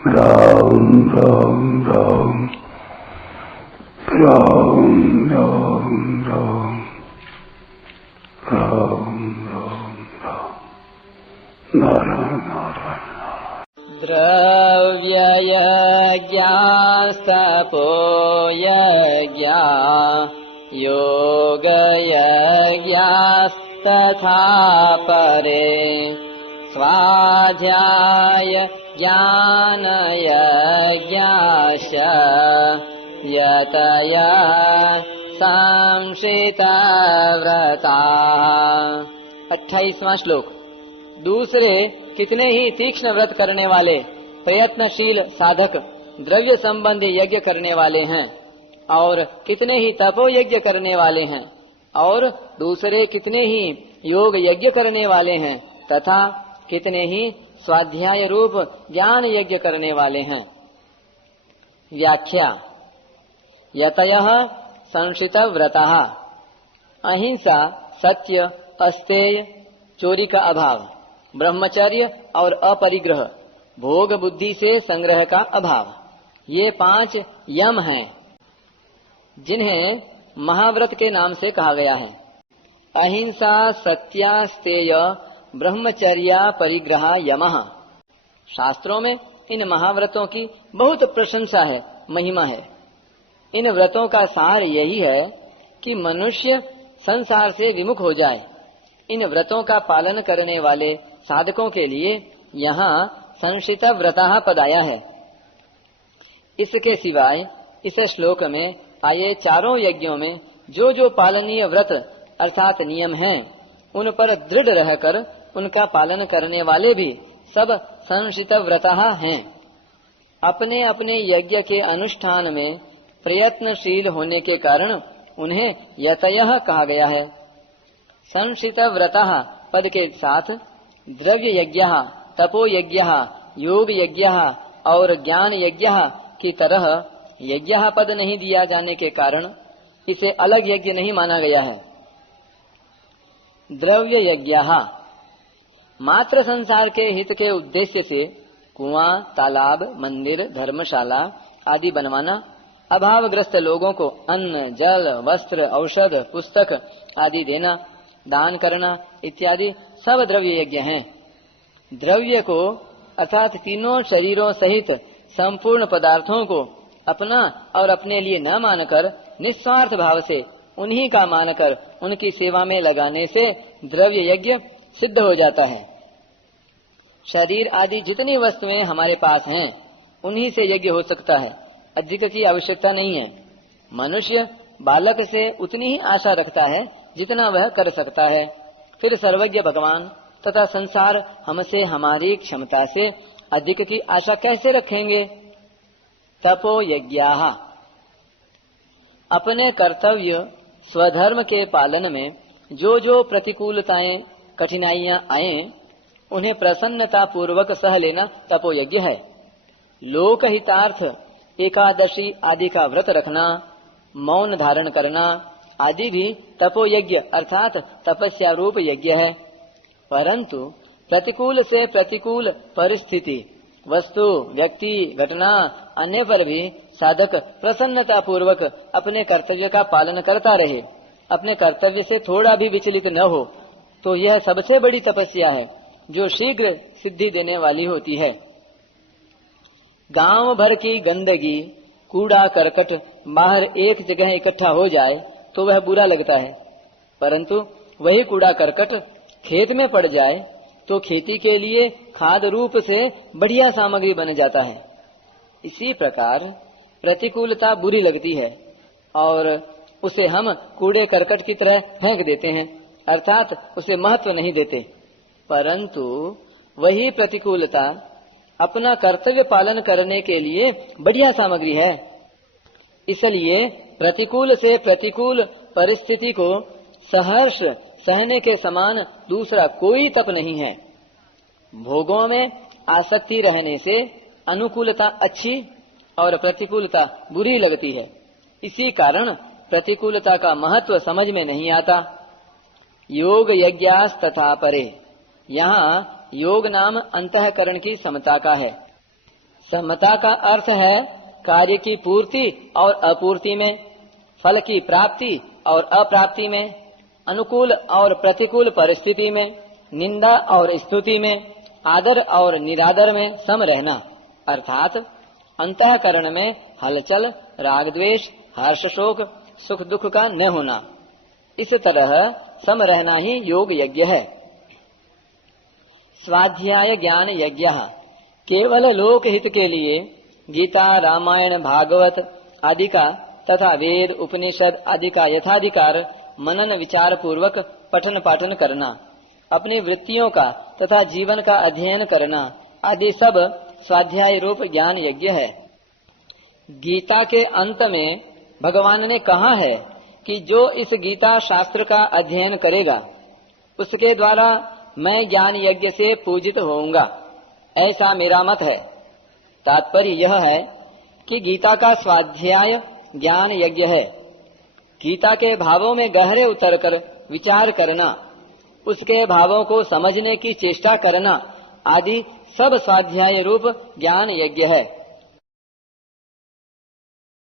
राम राम राम राम राम राम राम राम राम नारायण नारायण। द्रव्ययज्ञास्तपोयज्ञा योगयज्ञास्तथा परे स्वाध्याय ज्ञानयज्ञाश्च यतय संशितव्रता। 28वां श्लोक। दूसरे कितने ही तीक्ष्ण व्रत करने वाले प्रयत्नशील साधक द्रव्य संबंधी यज्ञ करने वाले हैं और कितने ही तपो यज्ञ करने वाले हैं और दूसरे कितने ही योग यज्ञ करने वाले हैं तथा कितने ही स्वाध्याय रूप ज्ञान यज्ञ करने वाले हैं। व्याख्या। यतयः संशित व्रतः। अहिंसा, सत्य, अस्तेय, चोरी का अभाव, ब्रह्मचर्य और अपरिग्रह, भोग बुद्धि से संग्रह का अभाव, ये 5 यम हैं जिन्हें महाव्रत के नाम से कहा गया है। अहिंसा, सत्यास्तेय, ब्रह्मचर्या, परिग्रह, यमः। शास्त्रों में इन महाव्रतों की बहुत प्रशंसा है, महिमा है। इन व्रतों का सार यही है कि मनुष्य संसार से विमुख हो जाए। इन व्रतों का पालन करने वाले साधकों के लिए यहाँ संशित व्रतः पद आया है। इसके सिवाय इस श्लोक में आए चारों यज्ञों में जो जो पालनीय व्रत अर्थात नियम हैं उन पर दृढ़ रहकर उनका पालन करने वाले भी सब संशित व्रतः हैं। अपने अपने यज्ञ के अनुष्ठान में प्रयत्नशील होने के कारण उन्हें यतयः कहा गया है। संशित व्रतः पद के साथ द्रव्य यज्ञ, तपो यज्ञ, योग यज्ञ और ज्ञान यज्ञ की तरह यज्ञ पद नहीं दिया जाने के कारण इसे अलग यज्ञ नहीं माना गया है। द्रव्य यज्ञ मात्र संसार के हित के उद्देश्य से कुआं, तालाब, मंदिर, धर्मशाला आदि बनवाना, अभावग्रस्त लोगों को अन्न, जल, वस्त्र, औषध, पुस्तक आदि देना, दान करना इत्यादि सब द्रव्य यज्ञ हैं। द्रव्य को अर्थात तीनों शरीरों सहित संपूर्ण पदार्थों को अपना और अपने लिए न मानकर निस्वार्थ भाव से उन्हीं का मानकर उनकी सेवा में लगाने से द्रव्य यज्ञ सिद्ध हो जाता है। शरीर आदि जितनी वस्तुएं हमारे पास हैं उन्हीं से यज्ञ हो सकता है, अधिक की आवश्यकता नहीं है। मनुष्य बालक से उतनी ही आशा रखता है जितना वह कर सकता है। फिर सर्वज्ञ भगवान तथा संसार हमसे हमारी क्षमता से अधिक की आशा कैसे रखेंगे। तपो यज्ञाः। अपने कर्तव्य स्वधर्म के पालन में जो जो प्रतिकूलताएं कठिनाइयां आए उन्हें प्रसन्नता पूर्वक सह लेना तपो यज्ञ है। लोकहितार्थ एकादशी आदि का व्रत रखना, मौन धारण करना आदि भी तपो यज्ञ अर्थात तपस्या रूप यज्ञ है। परंतु प्रतिकूल से प्रतिकूल परिस्थिति, वस्तु, व्यक्ति, घटना आने पर भी साधक प्रसन्नता पूर्वक अपने कर्तव्य का पालन करता रहे, अपने कर्तव्य से थोड़ा भी विचलित न हो, तो यह सबसे बड़ी तपस्या है जो शीघ्र सिद्धि देने वाली होती है। गांव भर की गंदगी, कूड़ा करकट बाहर एक जगह इकट्ठा हो जाए तो वह बुरा लगता है, परंतु वही कूड़ा करकट खेत में पड़ जाए तो खेती के लिए खाद रूप से बढ़िया सामग्री बन जाता है। इसी प्रकार प्रतिकूलता बुरी लगती है और उसे हम कूड़े करकट की तरह फेंक देते हैं, अर्थात उसे महत्व नहीं देते। परंतु वही प्रतिकूलता अपना कर्तव्य पालन करने के लिए बढ़िया सामग्री है। इसलिए प्रतिकूल से प्रतिकूल परिस्थिति को सहर्ष सहने के समान दूसरा कोई तप नहीं है। भोगों में आसक्ति रहने से अनुकूलता अच्छी और प्रतिकूलता बुरी लगती है। इसी कारण प्रतिकूलता का महत्व समझ में नहीं आता। योग यज्ञास तथा परे, यहाँ योग नाम अंतःकरण की समता का है। समता का अर्थ है कार्य की पूर्ति और अपूर्ति में, फल की प्राप्ति और अप्राप्ति में, अनुकूल और प्रतिकूल परिस्थिति में, निंदा और स्तुति में, आदर और निरादर में सम रहना, अर्थात अंतःकरण में हलचल, राग द्वेष, हर्ष शोक, सुख दुख का न होना। इस तरह सम रहना ही योग यज्ञ है। स्वाध्याय ज्ञान यज्ञ केवल लोक हित के लिए गीता, रामायण, भागवत आदि का तथा वेद, उपनिषद आदि का यथाधिकार मनन विचार पूर्वक पठन पाठन करना, अपनी वृत्तियों का तथा जीवन का अध्ययन करना आदि सब स्वाध्याय रूप ज्ञान यज्ञ है। गीता के अंत में भगवान ने कहा है कि जो इस गीता शास्त्र का अध्ययन करेगा उसके द्वारा मैं ज्ञान यज्ञ से पूजित होऊंगा, ऐसा मेरा मत है। तात्पर्य यह है कि गीता का स्वाध्याय ज्ञान यज्ञ है। गीता के भावों में गहरे उतरकर विचार करना, उसके भावों को समझने की चेष्टा करना आदि सब स्वाध्याय रूप ज्ञान यज्ञ है।